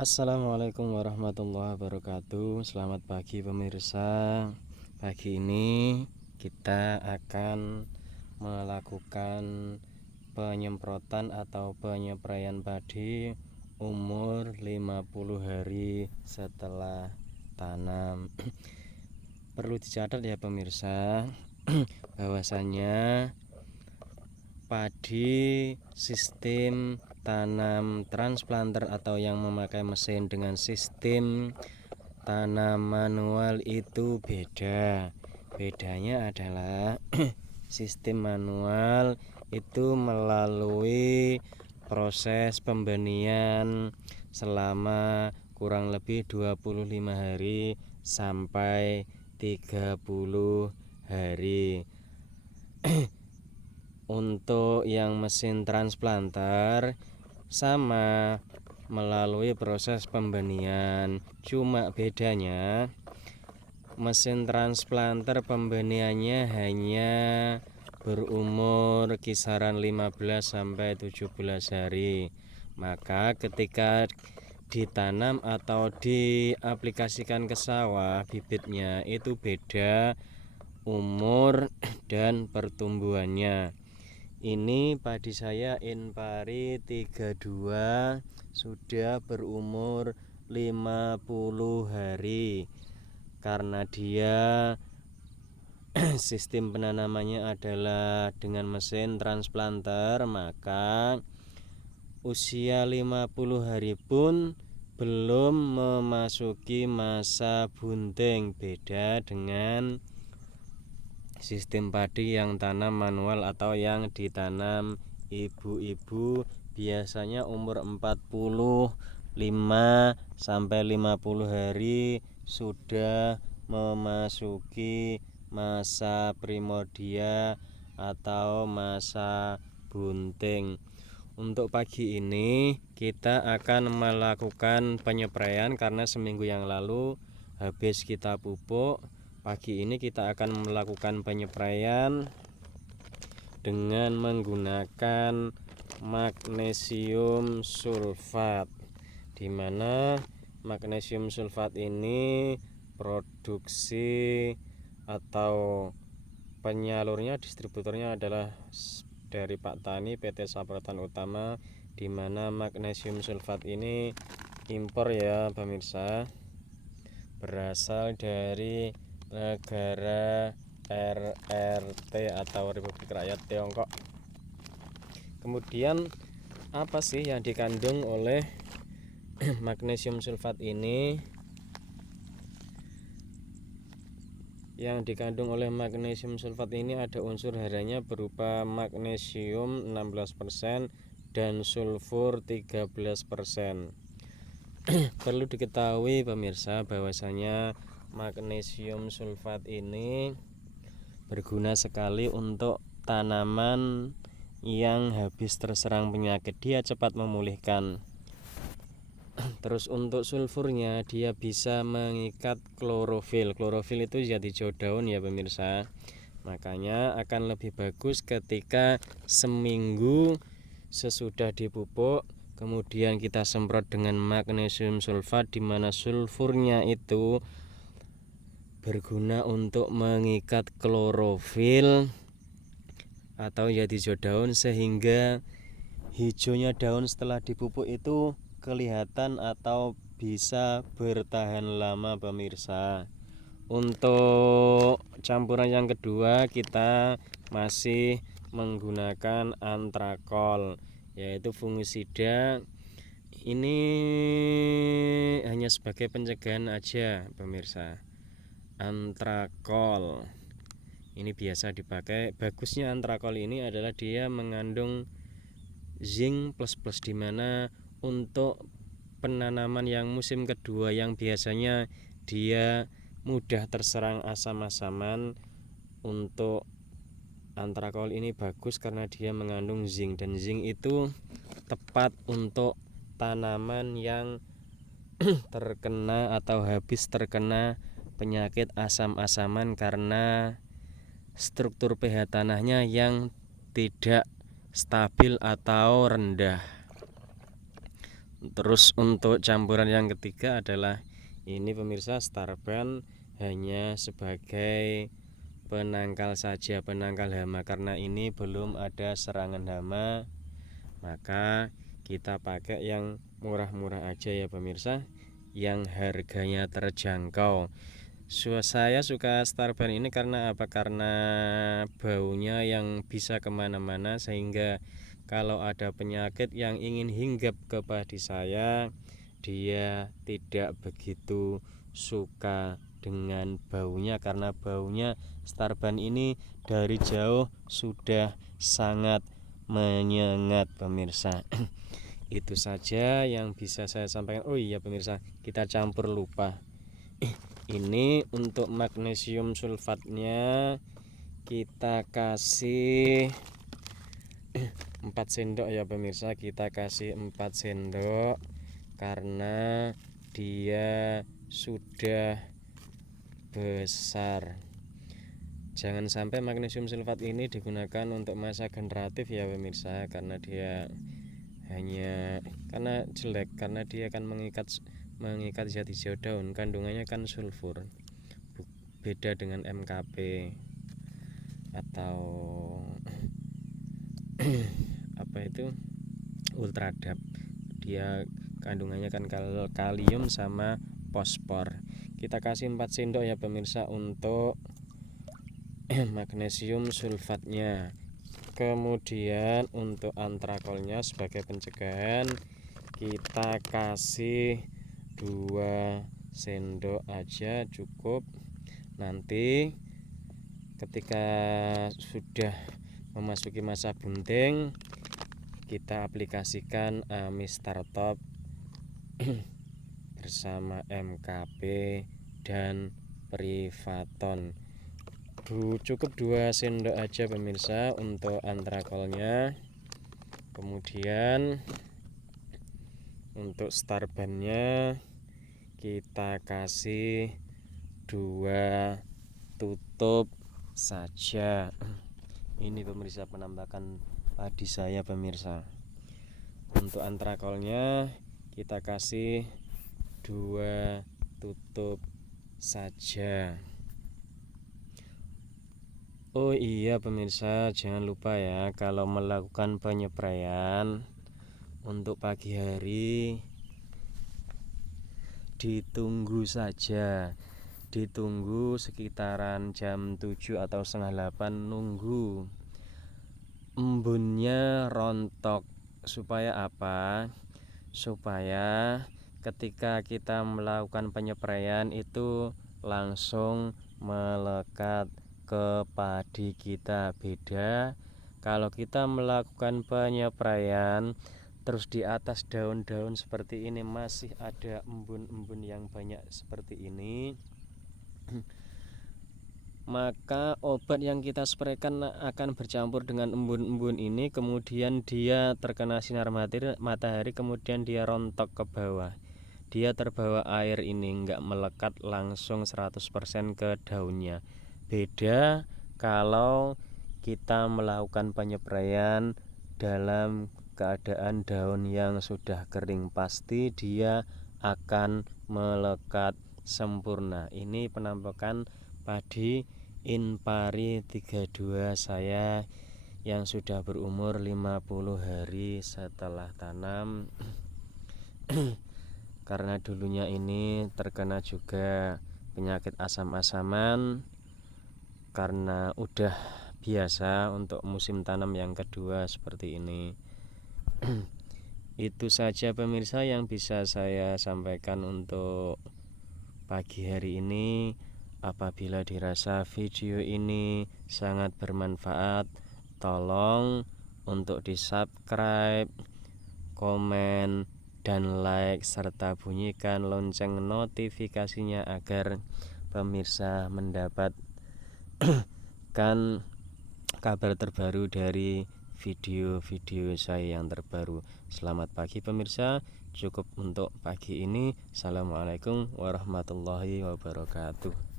Assalamualaikum warahmatullahi wabarakatuh. Selamat pagi pemirsa. Pagi ini kita akan melakukan penyemprotan atau penyepraian padi umur 50 hari setelah tanam. Perlu dicatat ya pemirsa, bahwasanya padi sistem tanam transplanter atau yang memakai mesin dengan sistem tanam manual itu beda. Bedanya adalah sistem manual itu melalui proses pembenihan selama kurang lebih 25 hari sampai 30 hari. Untuk yang mesin transplanter sama melalui proses pembenihan, cuma bedanya mesin transplanter pembenihannya hanya berumur kisaran 15 sampai 17 hari. Maka ketika ditanam atau diaplikasikan ke sawah, bibitnya itu beda umur dan pertumbuhannya. Ini padi saya Inpari 32 sudah berumur 50 hari. Karena dia sistem penanamannya adalah dengan mesin transplanter, maka usia 50 hari pun belum memasuki masa bunting, beda dengan sistem padi yang tanam manual atau yang ditanam ibu-ibu, biasanya umur 45 sampai 50 hari sudah memasuki masa primordia atau masa bunting. Untuk pagi ini kita akan melakukan penyepraian karena seminggu yang lalu habis kita pupuk. Pagi ini kita akan melakukan penyepraian dengan menggunakan magnesium sulfat, di mana magnesium sulfat ini produksi atau penyalurnya, distributornya adalah dari Pak Tani PT Sapratan Utama, di mana magnesium sulfat ini impor ya pemirsa, berasal dari negara RRT atau Republik Rakyat Tiongkok. Kemudian apa sih yang dikandung oleh magnesium sulfat ini? Yang dikandung oleh magnesium sulfat ini ada unsur haranya berupa magnesium 16% dan sulfur 13%. Perlu diketahui pemirsa bahwasanya magnesium sulfat ini berguna sekali untuk tanaman yang habis terserang penyakit, dia cepat memulihkan. Terus untuk sulfurnya, dia bisa mengikat klorofil. Klorofil itu zat hijau daun ya pemirsa. Makanya akan lebih bagus ketika seminggu sesudah dipupuk kemudian kita semprot dengan magnesium sulfat, di mana sulfurnya itu berguna untuk mengikat klorofil atau zat hijau daun, sehingga hijaunya daun setelah dipupuk itu kelihatan atau bisa bertahan lama pemirsa. Untuk campuran yang kedua kita masih menggunakan antrakol, yaitu fungisida. Ini hanya sebagai pencegahan aja pemirsa. Antrakol ini biasa dipakai. Bagusnya antrakol ini adalah dia mengandung zinc plus, di mana untuk penanaman yang musim kedua yang biasanya dia mudah terserang asam-asaman, untuk antrakol ini bagus karena dia mengandung zinc, dan zinc itu tepat untuk tanaman yang terkena atau habis terkena penyakit asam-asaman karena struktur pH tanahnya yang tidak stabil atau rendah. Terus untuk campuran yang ketiga adalah ini pemirsa, Starban hanya sebagai penangkal saja, penangkal hama. Karena ini belum ada serangan hama, maka kita pakai yang murah-murah aja ya pemirsa, yang harganya terjangkau. Saya suka Starban ini karena apa? Karena baunya yang bisa kemana-mana, sehingga kalau ada penyakit yang ingin hinggap ke padi saya, dia tidak begitu suka dengan baunya, karena baunya Starban ini dari jauh sudah sangat menyengat pemirsa. Itu saja yang bisa saya sampaikan. Oh iya pemirsa, kita campur lupa. Ini untuk magnesium sulfatnya kita kasih 4 sendok ya pemirsa, kita kasih 4 sendok karena dia sudah besar. Jangan sampai magnesium sulfat ini digunakan untuk masa generatif ya pemirsa, karena dia karena jelek, karena dia akan mengikat zat hijau daun, kandungannya kan sulfur, beda dengan MKP atau apa itu ultradap, dia kandungannya kan kalium sama fosfor. Kita kasih 4 sendok ya pemirsa untuk magnesium sulfatnya. Kemudian untuk antrakolnya sebagai pencegahan kita kasih 2 sendok aja cukup. Nanti ketika sudah memasuki masa bunting, kita aplikasikan Amistartop bersama MKP dan Privaton. Cukup 2 sendok aja pemirsa untuk antrakolnya. Kemudian untuk Starbannya kita kasih 2 tutup saja. Ini pemirsa penambakan padi saya pemirsa. Untuk antrakolnya kita kasih 2 tutup saja. Oh iya pemirsa, jangan lupa ya, kalau melakukan penyepraian untuk pagi hari ditunggu saja, ditunggu sekitaran jam 7 atau setengah 8, nunggu embunnya rontok. Supaya apa? Supaya ketika kita melakukan penyepraian itu langsung melekat ke padi kita. Beda kalau kita melakukan penyepraian terus di atas daun-daun seperti ini masih ada embun-embun yang banyak seperti ini, maka obat yang kita spraykan akan bercampur dengan embun-embun ini, kemudian dia terkena sinar matahari, kemudian dia rontok ke bawah, dia terbawa air ini, enggak melekat langsung 100% ke daunnya. Beda kalau kita melakukan penyepraian dalam keadaan daun yang sudah kering, pasti dia akan melekat sempurna. Ini penampakan padi Inpari 32 saya yang sudah berumur 50 hari setelah tanam. Karena dulunya ini terkena juga penyakit asam-asaman, karena udah biasa untuk musim tanam yang kedua seperti ini. Itu saja pemirsa yang bisa saya sampaikan untuk pagi hari ini. Apabila dirasa video ini sangat bermanfaat, tolong untuk di subscribe, komen, dan like, serta bunyikan lonceng notifikasinya agar pemirsa mendapatkan kabar terbaru dari video-video saya yang terbaru. Selamat pagi pemirsa, cukup untuk pagi ini. Assalamualaikum warahmatullahi wabarakatuh.